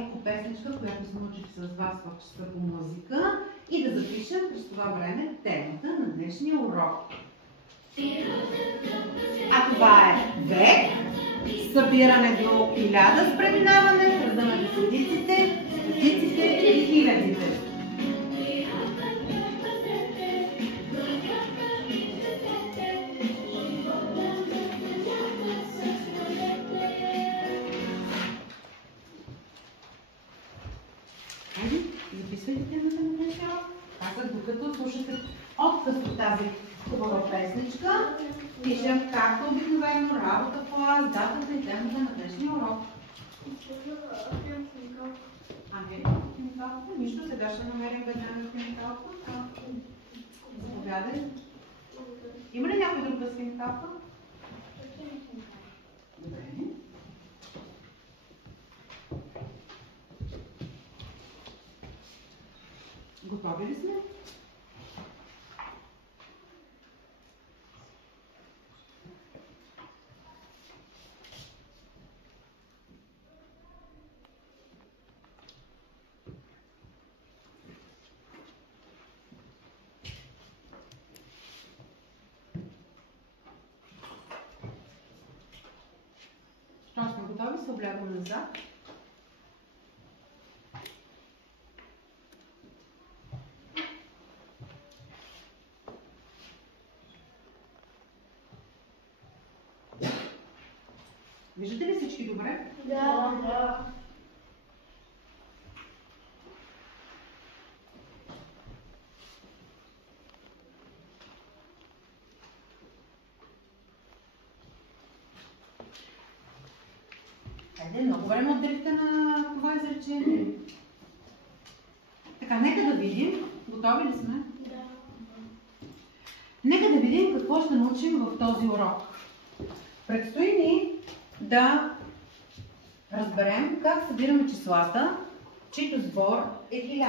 екопесничка, която се научих с вас в часа по музика и да запишем през това време темата на днешния урок. А това е век, събиране до 1000 с преминаване в реда на десетиците, стотиците и хилядите. Записвайте темата на днешния урок. Аз докато слушате отказ от тази хубава песничка, пишем както обикновено работа по клас, датата и темата на днешния урок. Химикалката? Нищо, сега ще намерим веднага химикалка. Заповядай. Има ли някой друг с химикалка? Добре. Готови ли сме? Щом сме готови, се облягаме назад. Виждате ли всички добре? Да. Хайде, много време отделите на това изречение. Така, нека да видим. Готови ли сме? Да. Нека да видим какво ще научим в този урок. Предстои ни да разберем как събираме числата, чието сбор е 1000.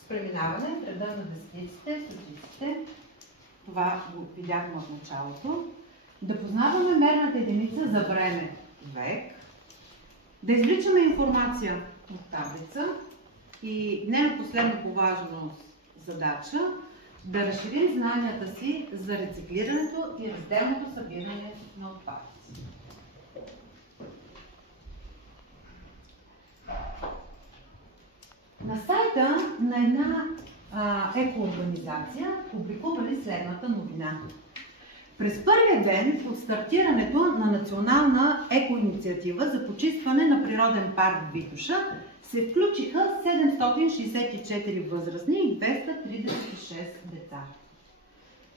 С преминаване в реда на десетиците, стотиците. Това го видяхме в началото. Да познаваме мерната единица за време век. Да извличаме информация от таблица и не на последно по важност задача, да разширим знанията си за рециклирането и разделното събиране на отпадъци. На сайта на една екоорганизация публикували следната новина. През първия ден от стартирането на национална екоинициатива за почистване на природен парк Витоша се включиха 764 възрастни и 236 деца.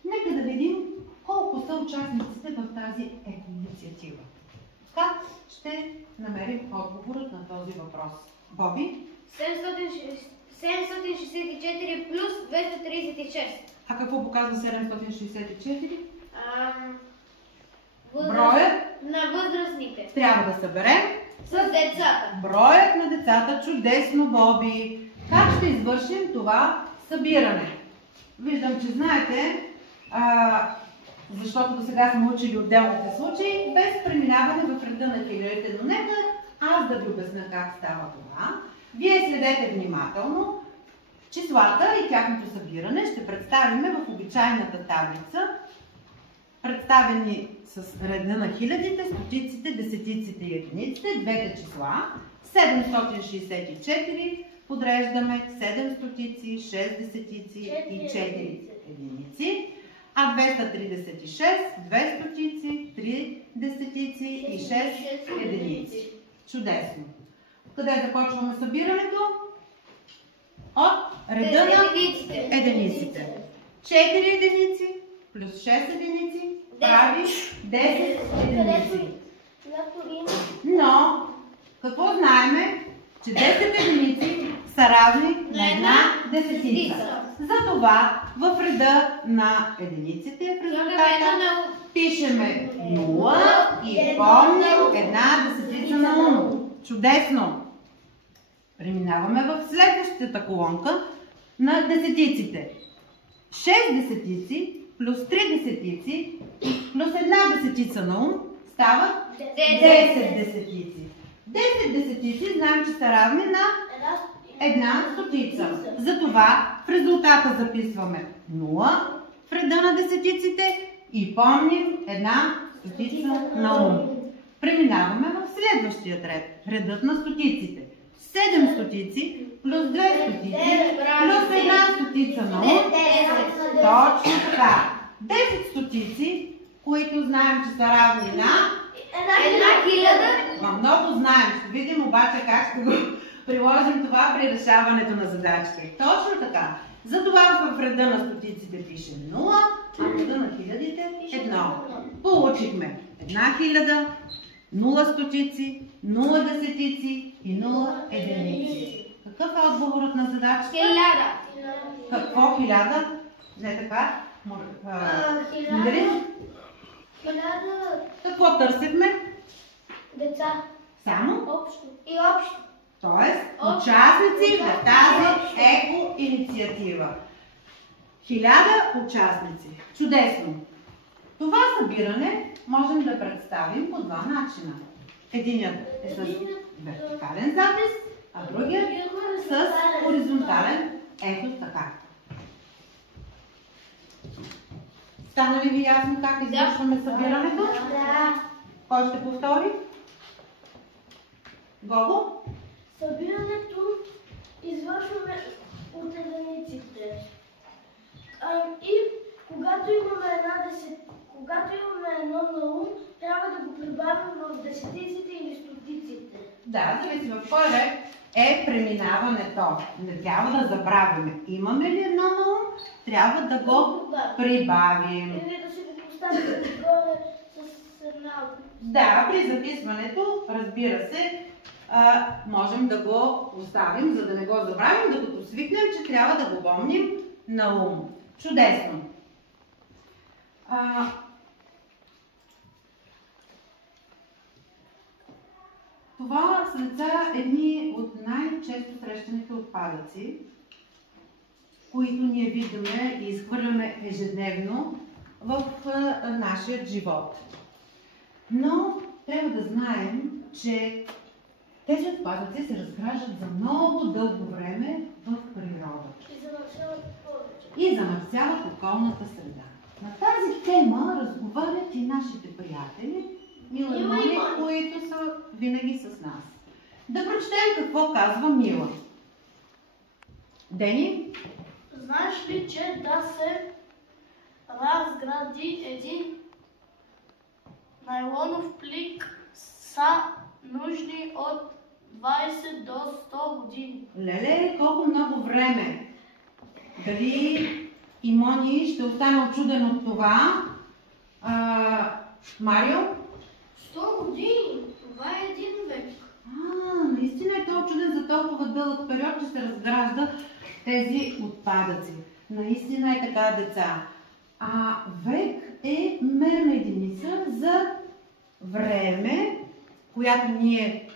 Нека да видим колко са участниците в тази екоинициатива. Как ще намерим отговорът на този въпрос? Боби? 764 плюс 236. А какво показва 764? Броят на възрастните. Трябва да съберем с децата. Броят на децата. Чудесно, Боби! Как ще извършим това събиране? Виждам, че знаете, защото до сега сме учили отделните случаи, без преминаване в реда на хилядите. Но нека аз да ви обясня как става това. Вие следете внимателно. Числата и тяхното събиране ще представим в обичайната таблица, представени с реда на хилядите, стотиците, десетиците и единиците, двете числа. 764 подреждаме 7 стотици, 6 десетици и 4 единици, а 236 2 стотици, 3 десетици и 6 единици. Чудесно! Къде започваме събирането? От реда на единиците. 4 единици плюс 6 единици прави 10 единици. Но, какво знаеме? Че 10 единици са равни на една десетица. Затова в реда на единиците в резултата пишеме 0 и помним една десетица на 0. Чудесно! Преминаваме в следващата колонка на десетиците. 6 десетици плюс 3 десетици плюс една десетица на ум става 10 десетици. 10 десетици знаем, че са равни на една стотица. Затова в резултата записваме 0 в реда на десетиците и помним една стотица на ум. Преминаваме в следващия ред. Редът на стотиците. 7 стотици плюс 2 стотици плюс една стотица на ум. Точно така. 10 стотици, които знаем, че са равни на Една хиляда. много знаем. Ще видим обаче как ще го приложим това при решаването на задачите. Точно така. Затова в реда на стотиците пишем 0, а в реда на хилядите 1. Получихме 1000, 0 стотици, 0 десетици и 0 единици. Какъв е отговорът на задачата? 1000. Какво 1000? Не така? Дали? 1000 Какво търсихме? деца. Само? Общо. И общо. Тоест, участници в тази еко-инициатива. 1000 участници. Чудесно! Това събиране можем да представим по два начина. Единият е с вертикален запис, а другият с хоризонтален. Ето така. Стана ли ви ясно как извършваме събирането? Да. Кой ще повтори? Гого? Събирането извършваме от единиците. И когато имаме едно на ум, трябва да го прибавим в десетиците или стотиците. Да, зависи в кой ред е преминаването. Не трябва да забравяме. Имаме ли едно на ум, трябва да го прибавим. Или да си го поставим отгоре с една. Да, при записването, разбира се, можем да го оставим, за да не го забравим, докато свикнем, че трябва да го помним на ум. Чудесно! Това са деца едни от най-често срещаните отпадъци, които ние виждаме и изхвърляме ежедневно в нашия живот. Но трябва да знаем, че тези отпадъци се разграждат за много дълго време в природата И замърсяват повече. и замърсяват околната среда. На тази тема разговарят и нашите приятели, Мила и Мони, които са винаги с нас. Да прочетем какво казва Мила. Дени? Знаеш ли, че да се разгради един найлонов плик са нужни от 20 до 100 години? Леле, колко много време! Дали и Мони ще остане очуден от това? Марио? 100 години? Това е един век. Наистина е той очуден за толкова дълъг период, че се разгражда тези отпадъци. Наистина е така, деца. Век е мерна единица за време, която ние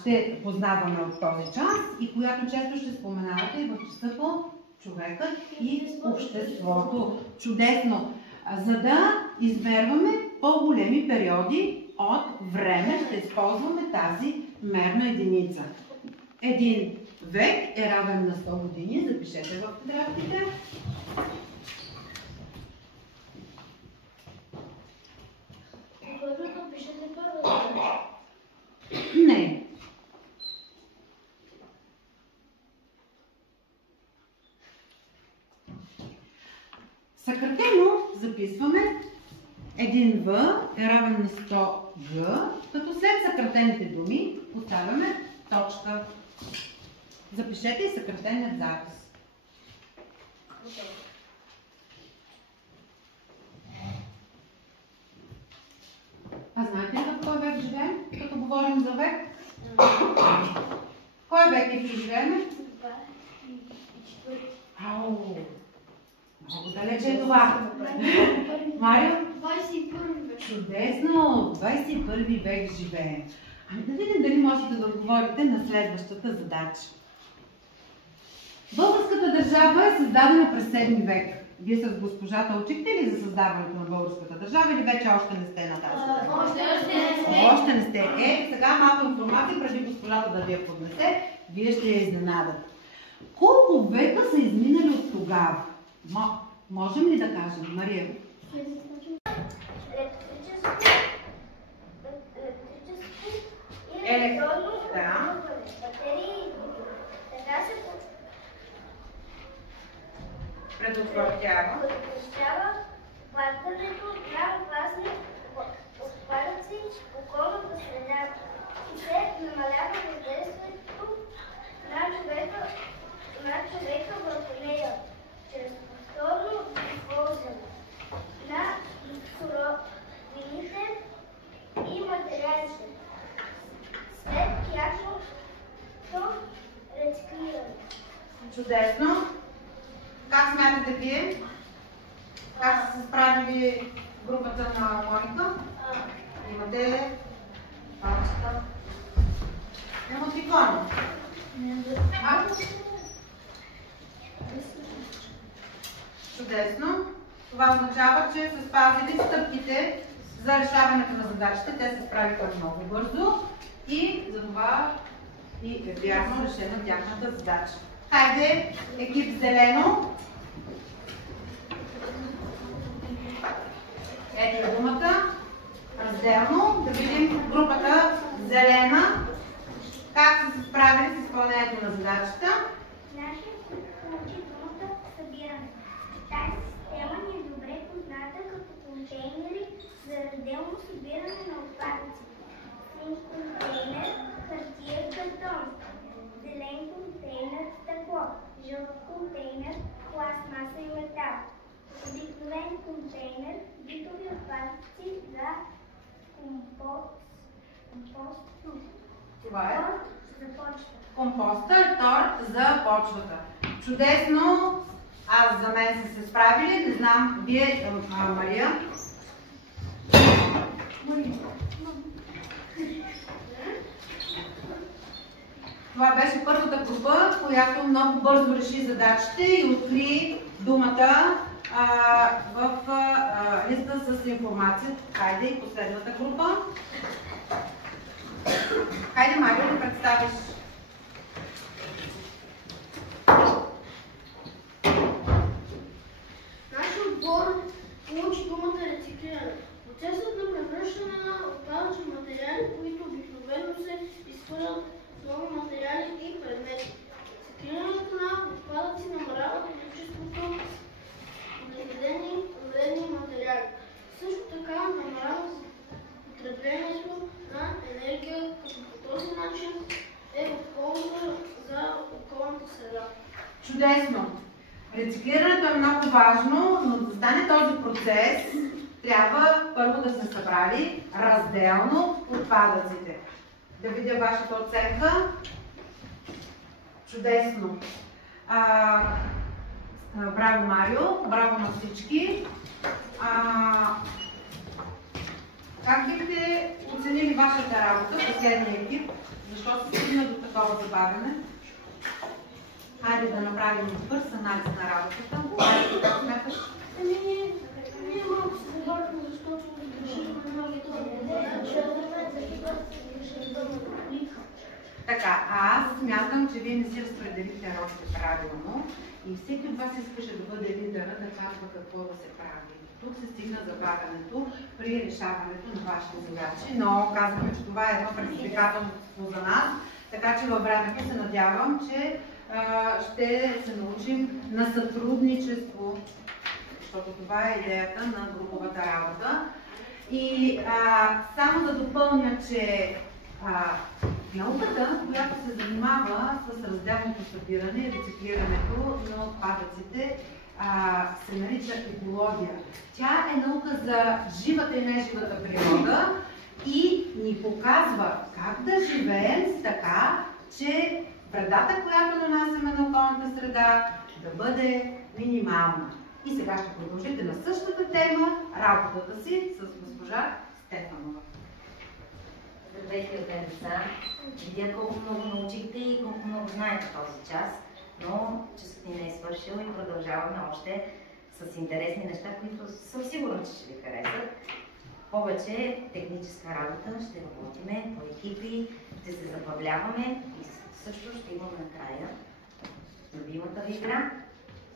ще познаваме от този час и която често ще споменавате и в частта по човека и обществото. Чудесно! За да измерваме по-големи периоди от време, ще използваме тази мерна единица. Един век е равен на 100 години. Запишете в тетрадките. Първо напишете първата. Не. Съкратено записваме 1В е равен на 100Г, като след съкратените думи поставяме точка. Запишете и съкратеният запис. Знаете ли в кой век живеем, като говорим за век? Кой век е живеем? Много далече е това. Марио? 21 век. Чудесно! 21 век живеем. Да видим дали можете да отговорите на следващата задача. Българската държава е създадена през 7 век. Вие с госпожата учихте ли за създаването на българската държава или вече още не сте на тази тема? Още не сте. Сега малко информация, преди госпожата да ви я поднесе, вие ще я изненадате. Колко века са изминали от тогава? Можем ли да кажем, Мария? Електрически Да. батерии. Така се Предотвратява падането на опасни отпадъци в околната среда и се намалява въздействието на човека върху нея чрез повторно използване на суровините и материалите след тяхното рециклиране. Чудесно! Как смятате вие? Как са се справили групата на Моника? Имате палчета. Емотикон. Чудесно. Това означава, че са спазили стъпките за решаването на задачите. Те се справиха много бързо и за това и е вярно решена тяхната задача. Хайде, екип зелено. Ето думата. Разделно. Да видим групата зелена. Как са се справили с изпълнението на задачата. Нашият получи думата събиране. Тази система ни е добре позната като контейнери за разделно събиране на отпадъци. Син контейнер, хартия, картон. Зелен контейнер, стъкло. Жълт контейнер, пластмаса и метал. Обикновен контейнер, битови отпадъци за компост. Това е За почта. компостър, торт за почвата. Чудесно! Аз за мен са се справили. Не знам, вие, Мария. Това беше първата група, която много бързо реши задачите и откри думата в листа с информация. Хайде и последната група. Хайде, Мария, да представиш. Нашият отбор получи думата рециклиране. Процесът на превръщане на отпадъчни материали, които обикновено се изхвърлят в нови материали и предмети. Рециклирането на отпадъци намалява количеството произведени вредни материали. Също така намалява потреблението на енергия, като по този начин е в полза за околната среда. Чудесно! Рециклирането е много важно, но да стане този процес, трябва първо да се събрали разделно отпадъците. Да видя вашата оценка. Чудесно! Браво, Марио! Браво на всички! Как бихте оценили вашата работа, последния екип? Защо се стигна до такова забавяне? Хайде да направим бърз анализ на работата. Как смяташ? Ние малко се забавихме, защото решихме новите Така, аз смятам, че вие не си разпределите ролите правилно и всеки от вас искаше да бъде лидера, да казва какво да се прави. Тук се стигна забавянето при решаването на вашите задачи, но казахме, че това е едно предизвикателство за нас, така че във времето се надявам, че ще се научим на сътрудничество, защото това е идеята на груповата работа. И само да допълня, че науката, която се занимава с разделното събиране и рециклирането на отпадъците, се нарича екология. Тя е наука за живата и неживата природа и ни показва как да живеем така, че вредата, която нанасяме на околната среда, да бъде минимална. И сега ще продължите на същата тема работата си с госпожа Стефанова. Здравейте от мен, деца! Видя колко много научихте и колко много знаете този час, но часът ни не е свършил и продължаваме още с интересни неща, които съм сигурна, че ще ви харесат. Повече техническа работа, ще работиме по екипи, ще се забавляваме и също ще имаме накрая любимата ви игра.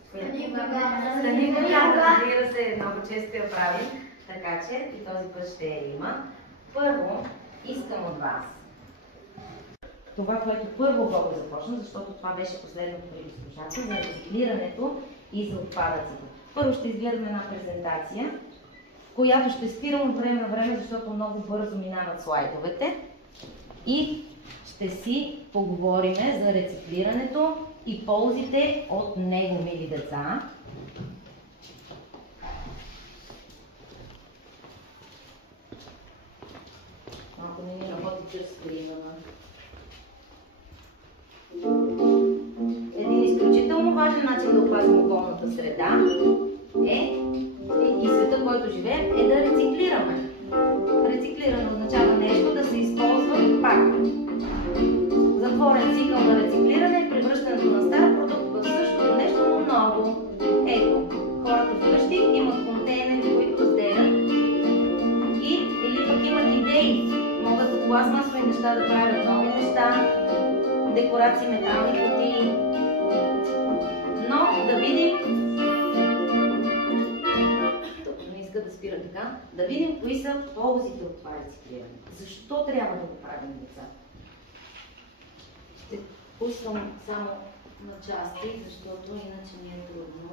Станига гата, разбира се, много често я правим, така че и този път ще я има. Първо, искам от вас това, което първо Бог започна, защото това беше последното при госпожата, за рециклирането и за отпадъците. Първо ще изгледаме една презентация, която ще спирам от време на време, защото много бързо минават слайдовете. И ще си поговориме за рециклирането и ползите от него, мили деца. Малко не ми работи чрез един изключително важен начин да опазим околната среда и света, който живеем, е да рециклираме. Рециклиране означава нещо да се използва пак. Затворен цикъл на рециклиране е превръщането на стар продукт в същото нещо, но ново. Ето, хората вкъщи имат контейнери, които разделят или пък имат идеи. Могат от пластмасови неща да правят нови неща, декорации, метални кутии. Но да видим, да спира така, да видим кои са ползите от това рециклиране. Защо трябва да го правим, деца? Ще пускам само на части, защото иначе ми е трудно.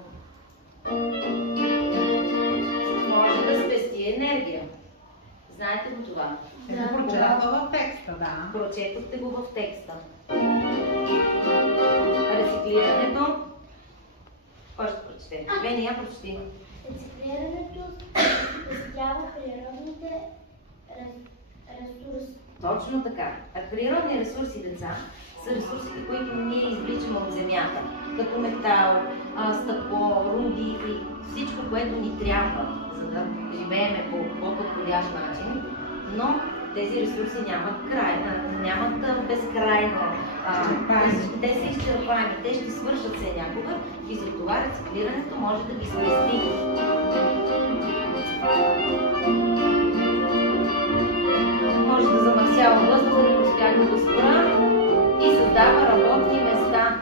Може да спести енергия. Знаете го това? Прочетохте в текста, да. Прочетохте го в текста. Рециклирането. Кой ще прочете? Вени, я прочети. Рециклирането спестява природните ресурси. Точно така. А природни ресурси, деца, са ресурсите, които ние извличаме от земята, като метал, стъкло, руди и всичко, което ни трябва, за да живееме по по-подходящ начин, но тези ресурси нямат край, нямат безкрайно. Те са изчерпаеми, те ще свършат се някога и за това рециклирането може да ги спести. Може да замърсява въздуха, да успях да го спра и създава работни места.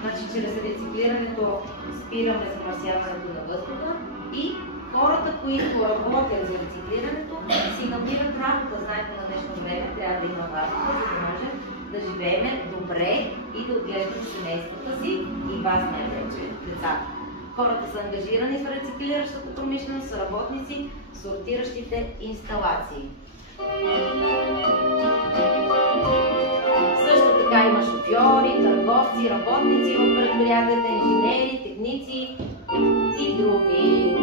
Значи чрез рециклирането спираме замърсяването на въздуха и хората, които работят за рециклирането, си набират работа. Знаете, на днешно време трябва да има работа, за да можем да живеем добре и да отглеждаме семействата си и вас най-вече, децата. Хората са ангажирани в рециклиращата промишленост, са работници в сортиращите инсталации. Също така има шофьори, търговци, работници в предприятията, инженери, техници и други.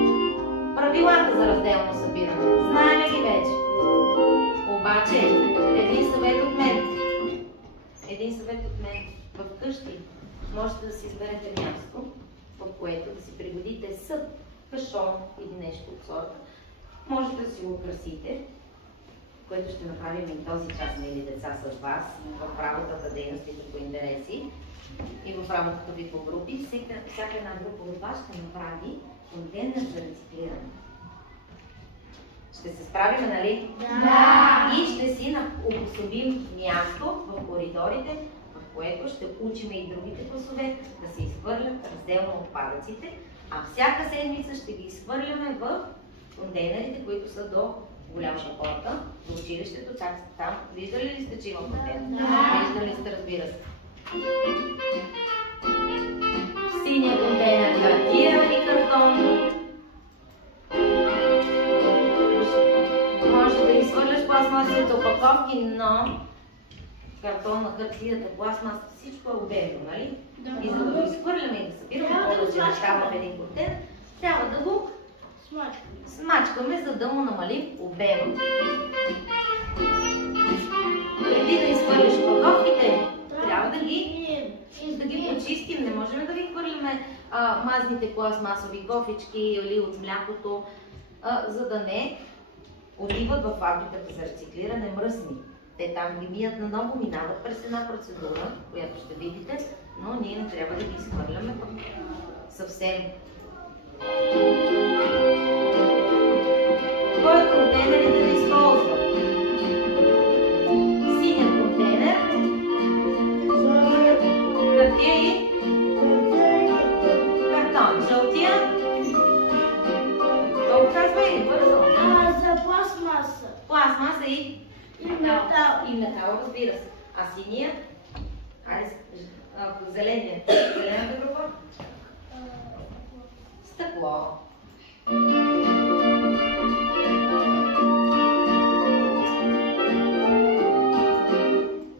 Правилата за разделно събиране. Знаем ги вече. Обаче, един съвет от мен. Вкъщи можете да си изберете място, в което да си пригодите съд, кашон или нещо от сорта. Можете да си го украсите, което ще направим и този час, мили деца, с вас, в работата, дейностите по интереси и в работата ви по групи. Всяка една група от вас ще направи контейнер за рециклиране. Ще се справим, нали? Да! И ще си обособим място в коридорите, в което ще учим и другите класове да се изхвърлят разделно отпадъците, а всяка седмица ще ги изхвърляме в контейнерите, които са до голямата порта, до училището. Там виждали ли сте, че има контейнер? Да! Виждали сте, разбира се. Синия контейнер хартия и картон. Може да изхвърляш пластмасовите опаковки, но картон на хартията, пластмаса, всичко е обемно, нали? Да. И за да го изхвърляме и да събираме повече неща в един контейнер, трябва да го смачкаме, за да му намалим обема. Преди да изхвърляш опаковките, трябва да ги почистим. Не можем да ви хвърляме мазните пластмасови кофички или от млякото, за да не отиват в фабриката за рециклиране мръсни. Те там ги мият наново, минават през една процедура, която ще видите, но ние не трябва да ги изхвърляме. съвсем. Кой от контейнерите да използва? Синият контейнер, хартия и картон. Жълтия? Той го казва или бързо? За пластмаса. Пластмаса и метал. И метал, разбира се. А синия? Айде, зеления. Зелената група? Стъкло.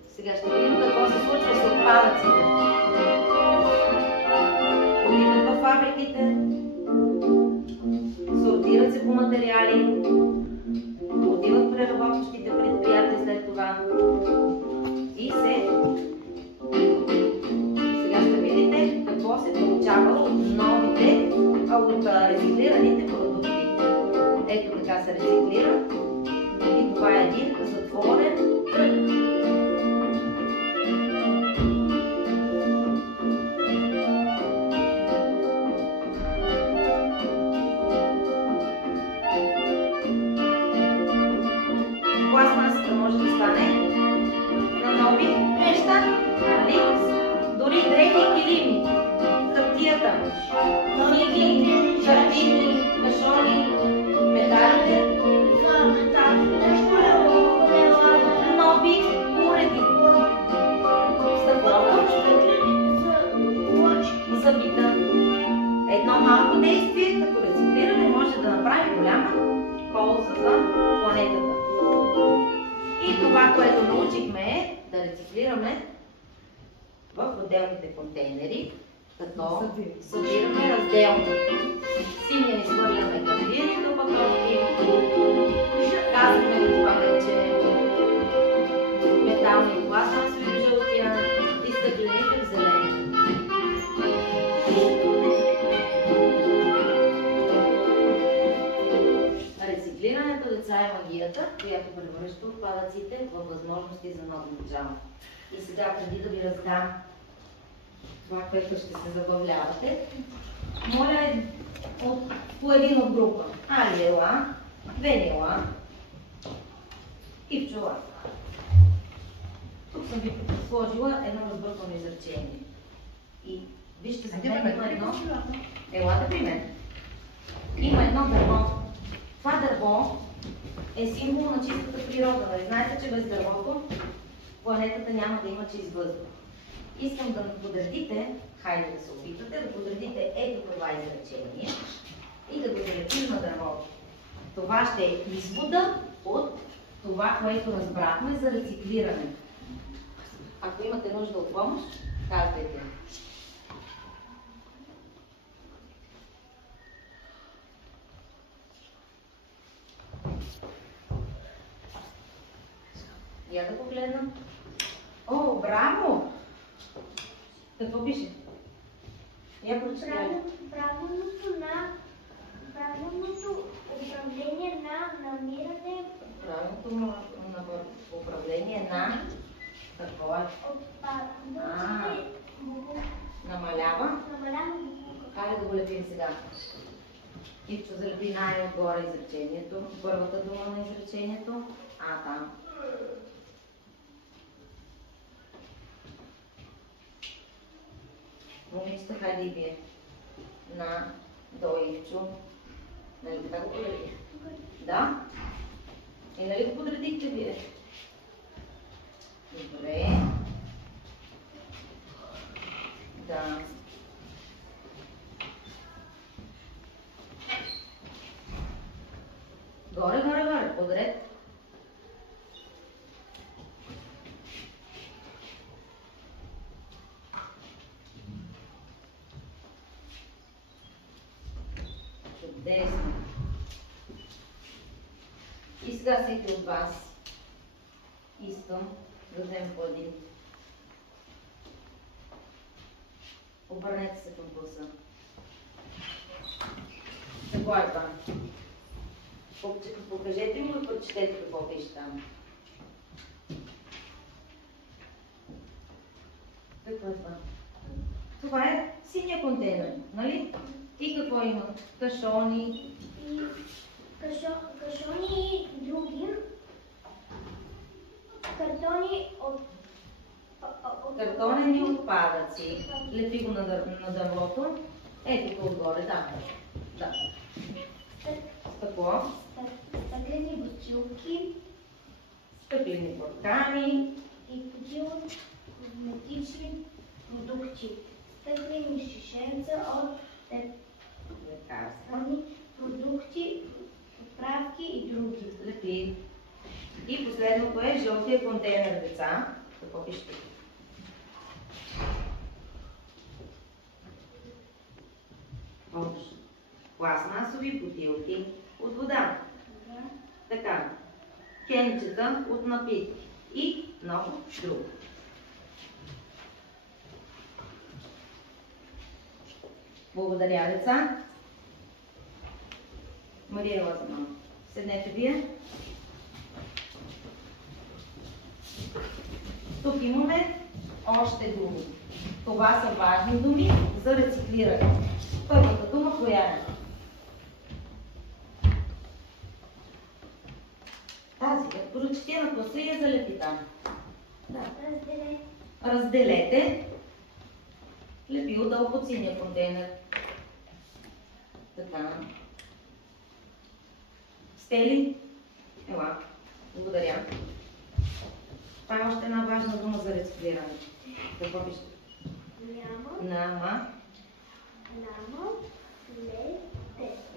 Сега ще видим какво се случва с отпадъците. Отиват във фабриките, сортират се по материали, отиват в преработващите предприятия след това и сега ще видите какво се получава от новите, от рециклираните продукти. Ето така се рециклира и това е един затворен кръг. Пластмасата може да стане на нови неща, нали? Дори дрехи и килими, хартията, книги, картини, кашони, медалите, нови уреди, стъклото, зъбита. Едно малко действие, като рециклиране, може да направи голяма полза за планетата. И това, което научихме е да рециклираме в отделните контейнери, като събираме разделно. Синия изхвърляме хартиените опаковки, казахме това вече, метални и пластмасови в жълтия и стъклените в зелени. Рециклирането, деца, е магията, която превръща отпадъците във възможности за ново начало. И сега, преди да ви раздам това, което ще се забавлявате, моля по един от група. Али ела, Венила и пчела. Тук съм ви сложила едно разбъркано изречение. И вижте, за мен има едно... Елате при мен. Има едно дърво. Това дърво е символ на чистата природа. Нали знаете, че без дървото планетата няма да има чист въздух. Искам да подредите, хайде да се опитате, да подредите ето това изречение и да го залепим на дървото. Това ще е извода от това, което разбрахме за рециклиране. Ако имате нужда от помощ, казвайте. Я да погледна. О, браво! Какво пише? Я прочитай. Правилното управление на намиране Правилното управление на какво е? отпадъците Намалява. буклука. Хайде да го лепим сега. Ивчо залепи най-отгоре изречението, първата дума на изречението, там. Момичета, хайде и вие. До Ивчо. Нали така го подредих? Да? И нали го подредихте вие? Добре. Да. Горе, подред. Чудесно. И сега всеки от вас искам да взем по един. Обърнете се към гласа. Какво е това? Покажете ми и прочетете какво пише там. Какво е това? Това е Синия контейнер, нали? И какво има? Кашони. И кашони и други. Картони от Картонени отпадъци. Лепи го на дървото. Ето го отгоре, да. Стъкло. стъклени бутилки Стъклени буркани. и кутии от козметични продукти. Стъклени шишенца от Лекарства. продукти, отправки и други. Лепи. И последното е жълтия контейнер, деца. Какво пише? От пластмасови бутилки от вода. Така. Кенчета от напитки. И много друго. Благодаря, деца. Мария Лазман. Седнете вие. Тук имаме още думи. Това са важни думи за рециклиране. Първата дума коя е? Тази. Прочети на класа и я залепи там. Да. Разделете. Лепи отдолу под синия контейнер. Така. Стели. Ела. Благодаря. Това е още една важна дума за рециклиране. Какво пише?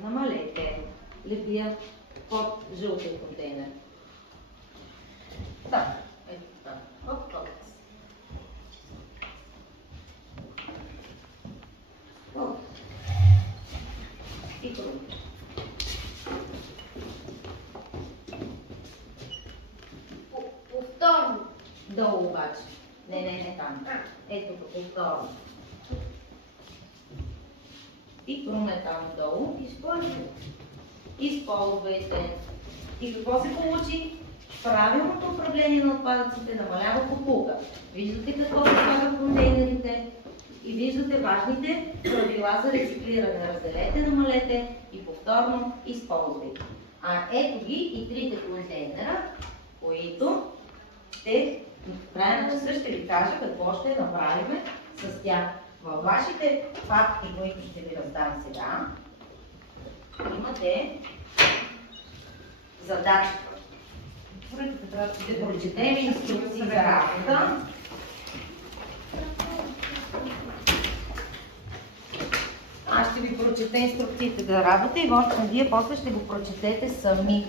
Намалете. Лепия под жълтия контейнер. Да. Ето така. Оп. И друго. Повторно. Долу обаче. Не там. Ето го, повторно. И крумне там долу. Използвайте. И какво се получи? Правилното управление на отпадъците намалява боклука. Виждате какво се слага в контейнерите и виждате важните правила за рециклиране. Разделете, намалете и повторно използвайте. А ето ги и трите контейнера, които в края на часа ще ви кажа какво ще направим с тях. Във вашите папки, които ще ви раздам сега, имате задача. Ще прочетем инструкции за работа. Аз ще ви прочета инструкциите за работа и вие после ще го прочетете сами.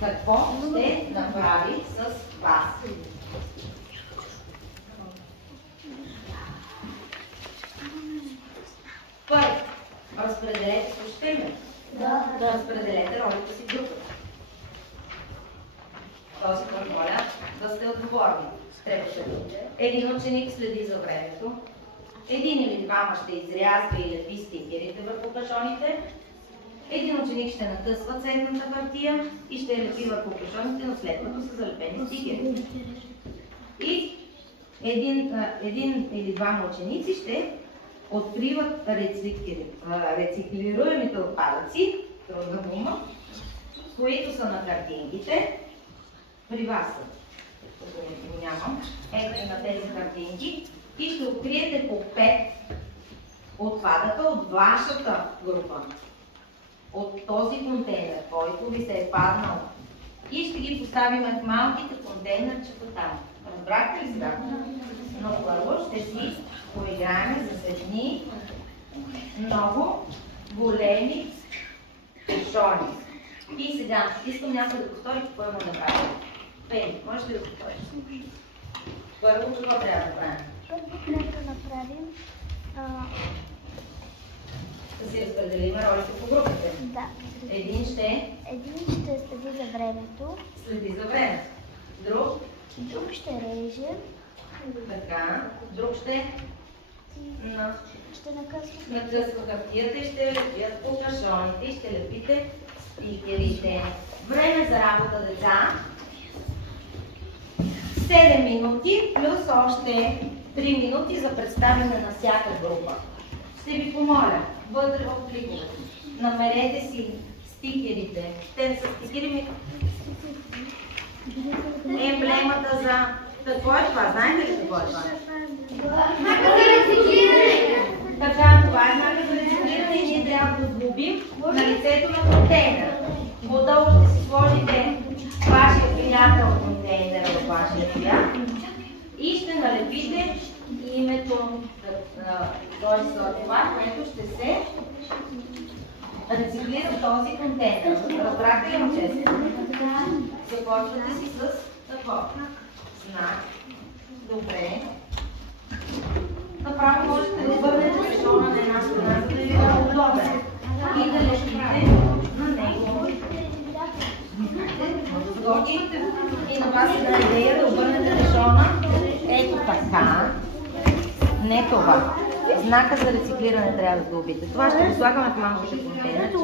Какво ще направи с вас? Първо, разпределете, слушате ме? Да. Разпределете ролите си в групата. Този път моля да сте отговорни. Един ученик следи за времето. Един или двама ще изрязва и лепи стикерите върху кашоните. Един ученик ще накъсва цветната хартия и ще лепи върху кашоните, но след като са залепени стикери. И един или двама ученици ще откриват рециклируемите отпадъци, трудна дума, които са на картинките. При вас са. Нямам. Ето на тези картинки. И ще откриете по 5 отпадъка от вашата група. От този контейнер, който ви се е паднал. И ще ги поставим в малките контейнерчета там. Разбрахте ли сега? Но първо ще си поиграем с едни много големи кашони. И сега искам някой да повтори какво има да правим. Пени, можеш ли да повториш? Първо, какво трябва да правим? Първо трябва да направим Да си разпределим ролите по групите. да. Един ще следи за времето. следи за времето. Друг ще реже. Така. Друг ще накъсва хартията и ще лепят по кашоните и ще лепите стикерите. Време за работа, деца. 7 минути плюс още 3 минути за представяне на всяка група. ще ви помоля, вътре в пликовете, намерете си стикерите. Те не са стикери, емблемата за... Какво е това? Знаете ли какво е това? Знака за рециклиране! Така, това е знака за рециклиране и ние трябва да сглобим на лицето на контейнера. Отдолу ще си сложите вашия приятел контейнера в вашия цвят и ще налепите името на това, което ще се рециклира този контейнер. Разбрахте ли, момчета? Започвате си с такова знак. Добре. Направо можете да обърнете пешона на една страна, за да ви е удобен. И да лепите на него. И на вас една идея да обърнете пешона ето така. Не това. Знака за рециклиране трябва да сглобите. Това ще го слагаме в малките контейнери.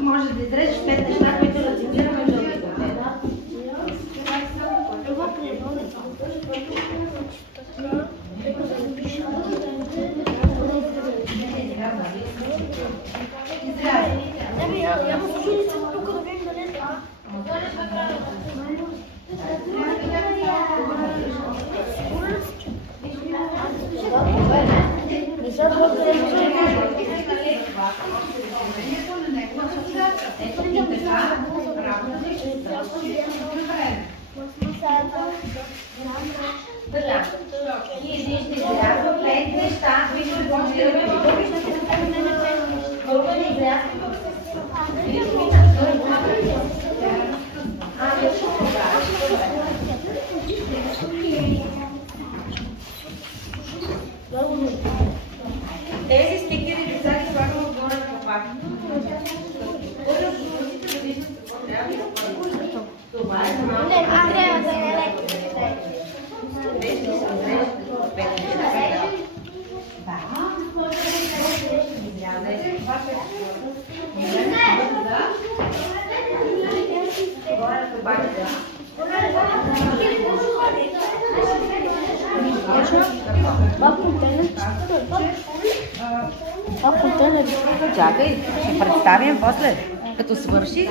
Може да изрежеш 5 неща, които рециклираме в дълги контейнери. Така, ние ще изрязваме 5 неща, които регламентираме в бъдещето. Първо не изрязваме тези стикери деца ги слагаме отгоре на капака. Това е за малко. Чакай, ще представим после, като свърши.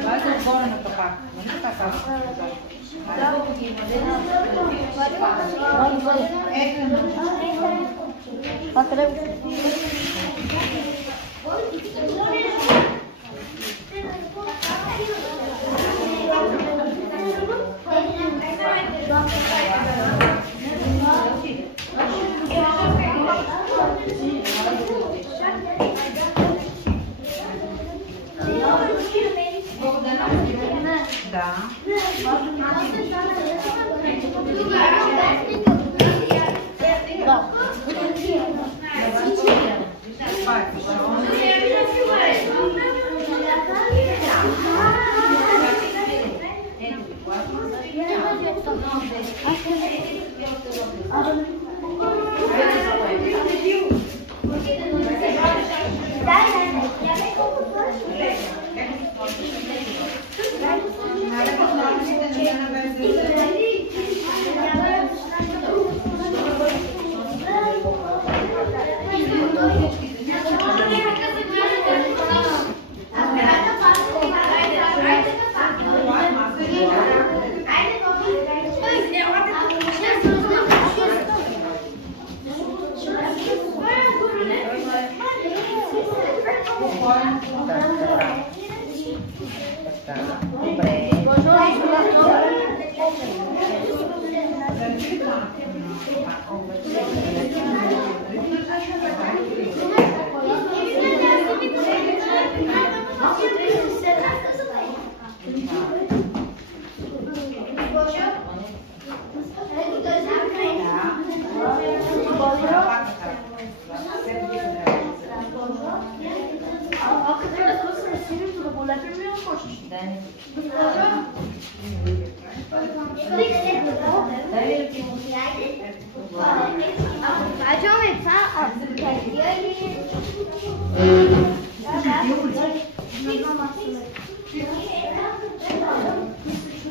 Това е за отгоре на капак. Да.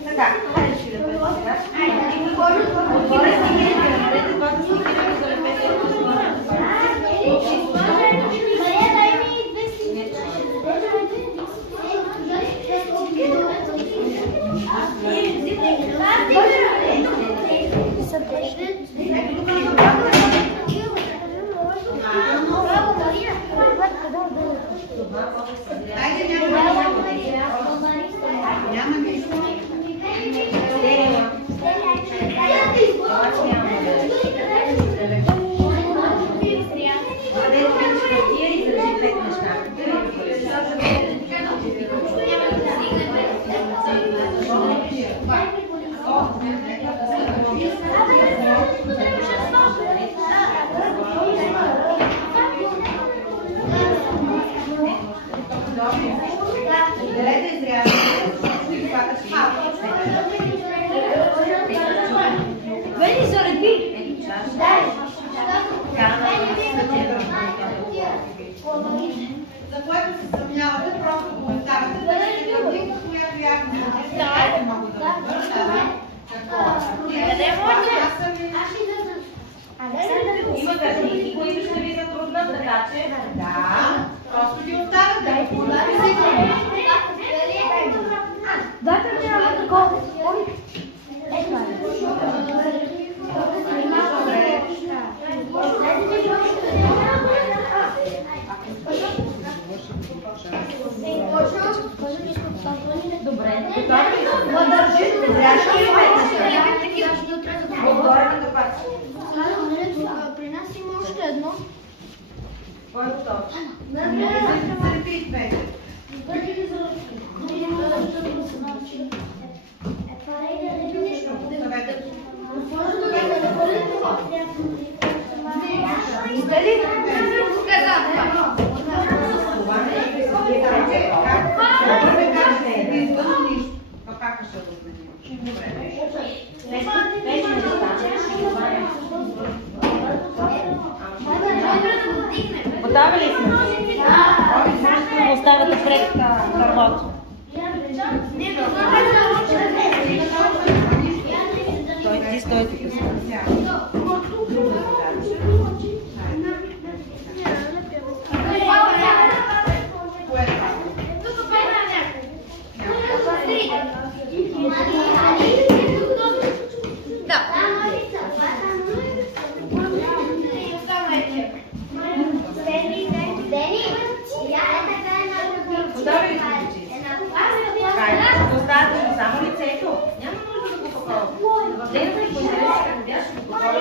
Така, Има картинки, които ще ви затруднат, така че... Да, просто ги оставят. Дайте ми една такова. Добре, отгоре на капаци. При нас има още едно. Кой е готов? Готови ли сме? Оставате пред Карлото. Ти стой тук. Достатъчно, само лицето. Няма нужда да го пакова. Гледате ли по интерес, как бяш го пакова?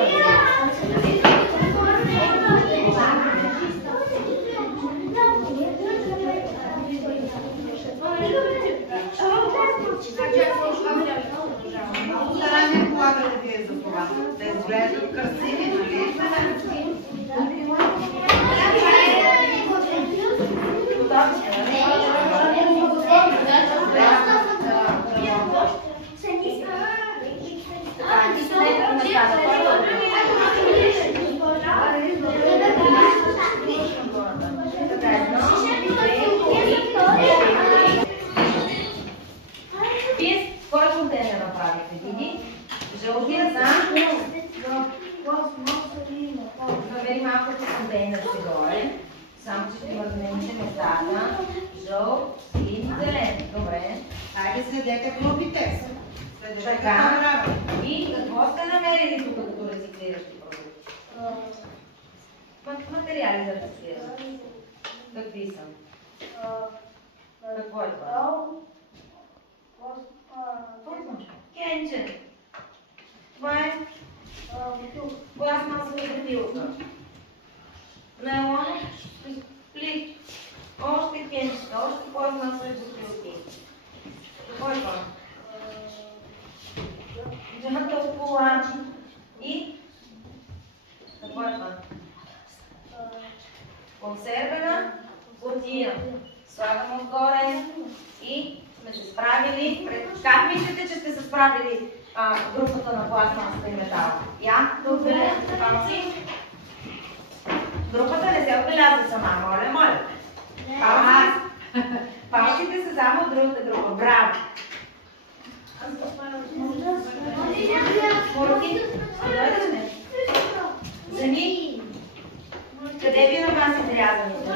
Много старание полагате вие за това. Да изглеждат красиви, нали? Вие кой контейнер направихте? Види? Жълтия за... Завери малкото контейнер си горе. Само че ще върнемте местата. Жълт, син, зелен. Добре. Айде следете групите. Следете Така. И какво сте намерили тук като рециклиращи продукти? Материали за рециклиране. Какви са? Какво е това? Кенче. Това е пластмасова бутилка. Найлон, плик. Още кенчета, още пластмасови бутилки. Какво е това? Джамата кола. И? Какво е това? Консервена кутия. Слагам отгоре и сме се справили. Как мислите, че сте се справили групата на пластмасата и метал? Я, да отбележите палци. Групата не се отбелязва сама, моля. Палците са само от другата група. Браво! Зани, къде ви на вас е рязаните?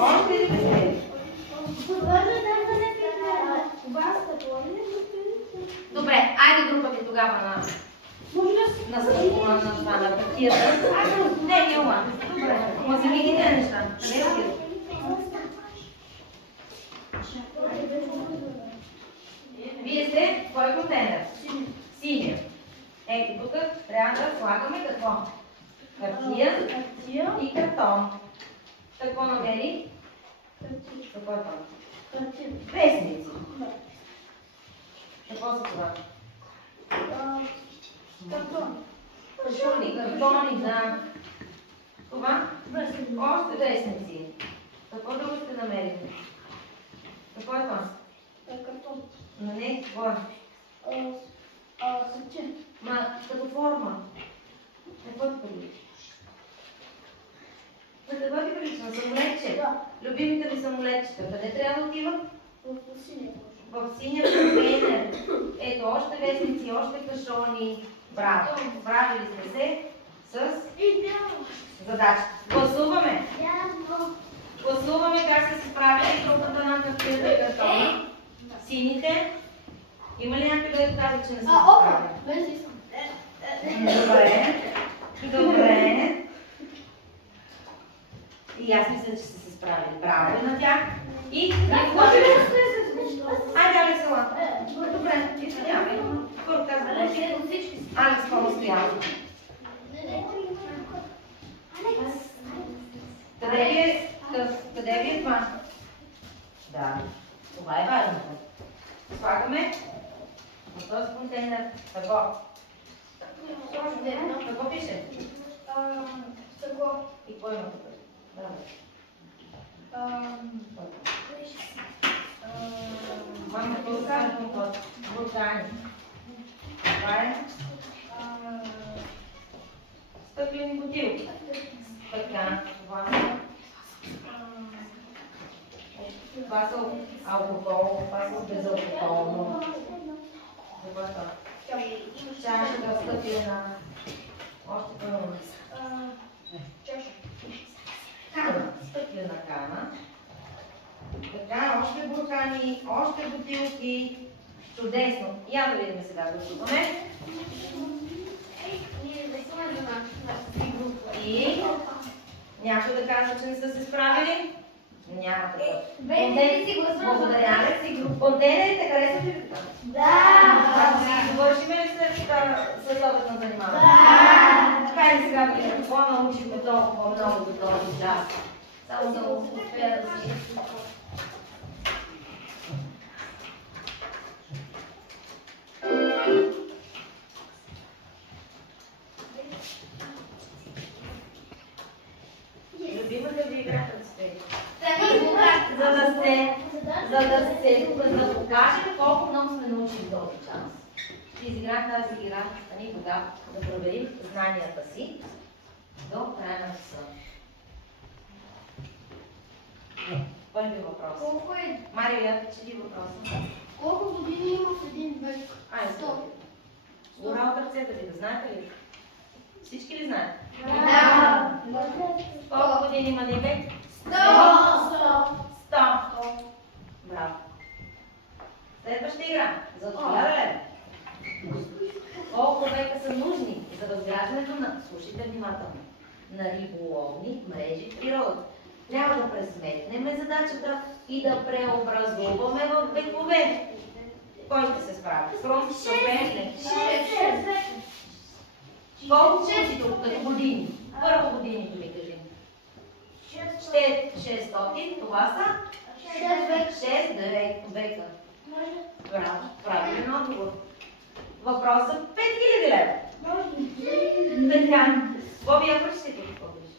Още ли сте? Добре, айде групата тогава на кутията. Не, няма. Добре, ма замигите неща. Къде отидат? Вие сте кой контейнер? Синя. Ето тук трябва да слагаме какво? Хартия и картон. Какво намери? Какво е това? Вестници. Какво са това? Картони, да. Това? Още вестници. Какво друго сте намерили? Какво е това? Картон. Но не, какво е? Сърче. Ма, като форма. Какво ти прилича? Какво ти прилича? На самолетче? Да. Любимите ви самолетчета, къде трябва да отиват? В синия кошер. в синия контейнер. Ето, още вестници, още кашони. Браво! Справили сте се с задачата. Гласуваме! Гласуваме как са се справили групата на хартията и картона. Сините. Има ли някой да казва, че не са се справили? Добре. Добре. И аз мисля, че са се справили. Браво на тях. И айде, Алекс, ела. Добре, извинявай. Първо казвам, Алекс, по-настоява. Къде ви е това? Да, това е важното. Слагаме в този контейнер тако. Какво пише? Стъкло. И какво има тук? Вам да ползваме компот. Буркани. Това е стъклени бутилки. Така, това са алкохол, това са безалкохолно. Това са чашата стъклена. Още първо. Кана, стъклена кана. Така, още буркани, още бутилки. Чудесно. Я да видим сега да гласуваме. И някой да казва, че не са се справили? Няма такова. Благодаря. Контейнерите харесват ли така? Да! Довършим ли с обедно занимаване? Да! Хайде сега да видим какво научихме толкова много за този час. Само да успея да си... Любимата ви игра предстои. За да покажем колко много сме научили този час. Ще изиграем тази игра, стани богат, да проверим знанията си до края на часа. Първи въпрос. Колко е? Марио, я чети въпроса. Колко години има в един век? Айде, 100. Гора от ръцете ви, да знаете ли? Всички ли знаят? Да. Колко години има един век? 100. Браво. Следваща игра. За 1000 лева. Колко века са нужни за разграждането на, слушайте внимателно, на риболовни мрежи в природата? Трябва да пресметнем задачата и да преобразуваме в векове. Кой ще се справи? Сром, съпение. Колко си тук като години? Първо годините ми кажи. 600, това са? 6 века. Браво, правилен отговор. Въпросът 5000 лева. Така. Боби, я прочети тук, какво беше?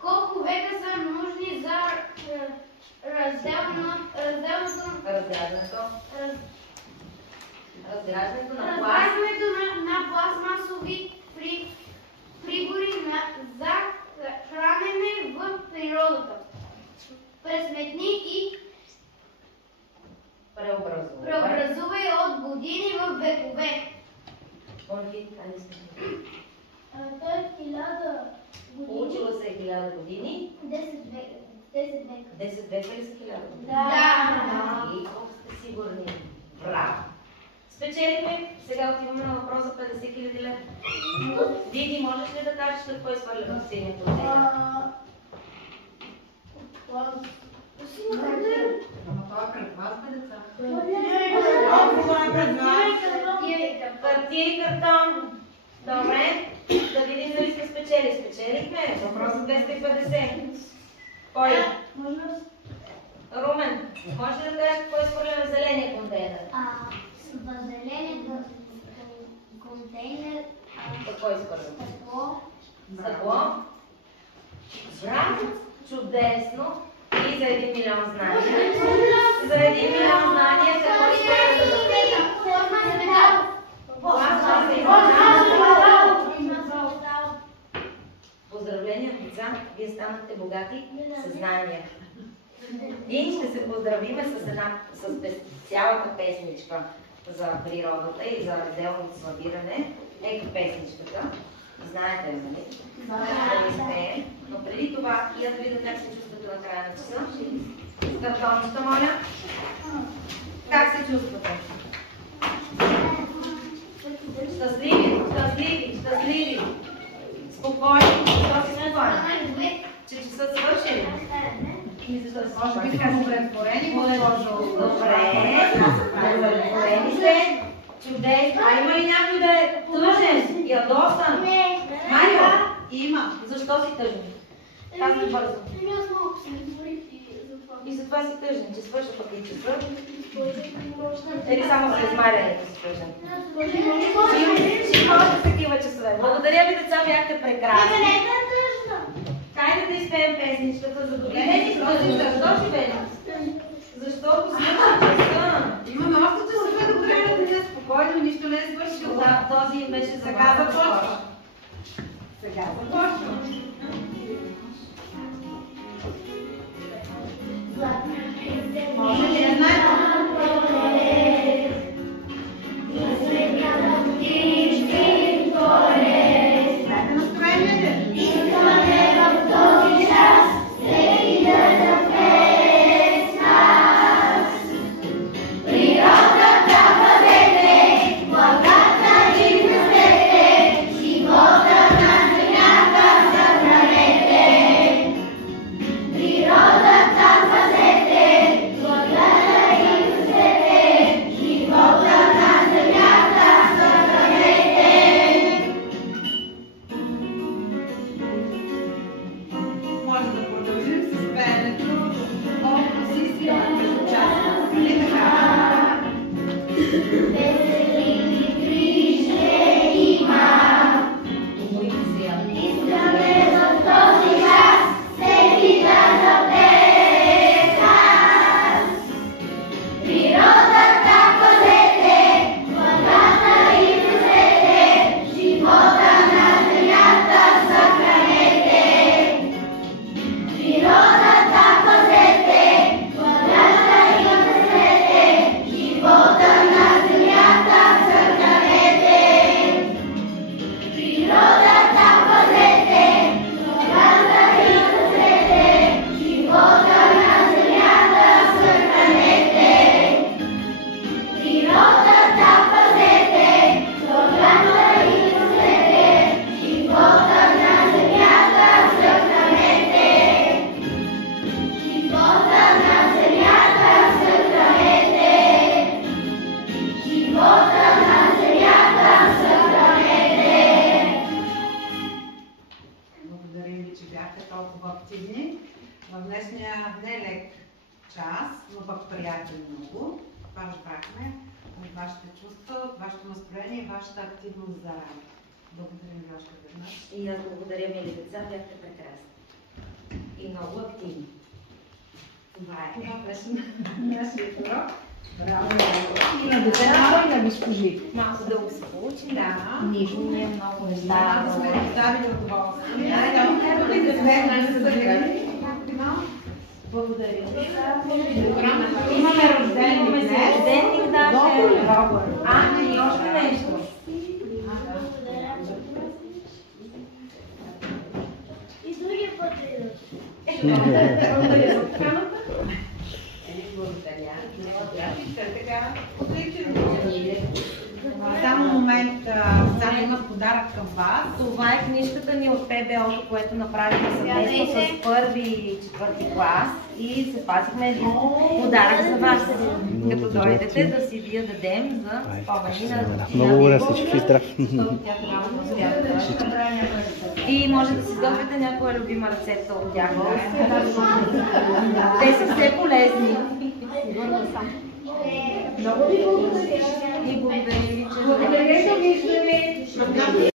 Колко века са нужни за разграждането на пластмасови прибори за хранене в природата? Пресметни и преобразувай от години в векове. Той е 1000 години. Учила се 1000 години. 10 века. 10 века ли са 1000 години? Да. И колко сте сигурни? Браво! Спечелихме. Сега отиваме на въпрос за 50 000 лева. Диди, можеш ли да кажеш какво изхвърля в синия контейнер? Ама това е пред вас, бе, деца. Хартия и картон. Добре. Да видим дали сме спечели. Спечелихме. Въпросът 250. Кой? Румен, може ли да кажеш какво изхвърляме в зеления контейнер? В зеления контейнер Какво изхвърляме? стъкло. Стъкло. Браво! Чудесно! И за 1 милион знания. За 1 милион знания какво изхвърляме? Поздравления, деца! Вие станахте богати със знания. И ще се поздравиме с цялата песничка за природата и за разделното събиране. Ето песничката. Знаете ли, нали? Да изпеем. Но преди това, я да видя как се чувствате на края на часа. Картончета, моля. Как се чувствате? Щастливи, щастливи, щастливи. Спокойни, защо си спокойни? Че часът свърши ли? Може би сме удовлетворени, госпожо. Добре, удовлетворени сте. Чудесно. А има ли някой да е тъжен? Ядосан? Майо? Има. Защо си тъжен? Казвай бързо. Аз малко се говорих и затова. И затова си тъжен, че свърша пък и часа. Или само за измарянето си тъжен? Ще имате такива часове. Благодаря ви, деца, бяхте прекрасни. Хайде да изпеем песничката за добре. Защо си бе? Защото свърши часа. Имаме още часове до края на деня. Спокойно, нищо не е свършил. Да, този беше за Сега започва. Сега започва. Може ли да знаете? Дайте настроение. Може да продължим с пеенето, колкото си искаме между част. Нали така? Благодарим ви, че бяхте толкова активни в днешния нелек час, но пък приятен много. Това разбрахме от вашите чувства, от вашето настроение и вашата активност за работа. Благодарим ви още веднъж. И аз благодаря, мили деца, бяхте прекрасни. И много активни. Това беше нашия урок. Браво! И на децата, и на госпожи. Малко дълго се получи. Да. Нищо не е много неща. Да, сме доставили удоволствие. Благодаря. Имаме рожденик днес. Рожденик даже. И още нещо. И другия път идват. Благодаря за поканата. Само момент, само има подарък към вас. Това е книжката ни от ПБО-то, което направихме съвместно с първи и четвърти клас и се пазихме един подарък за вас. Като дойдете да си ви я дадем за спомени на Много добре, всички здрав. И може да си изготвите някоя любима рецепта от тях. Те са все полезни. Много ви благодаря. И благодаря ви, че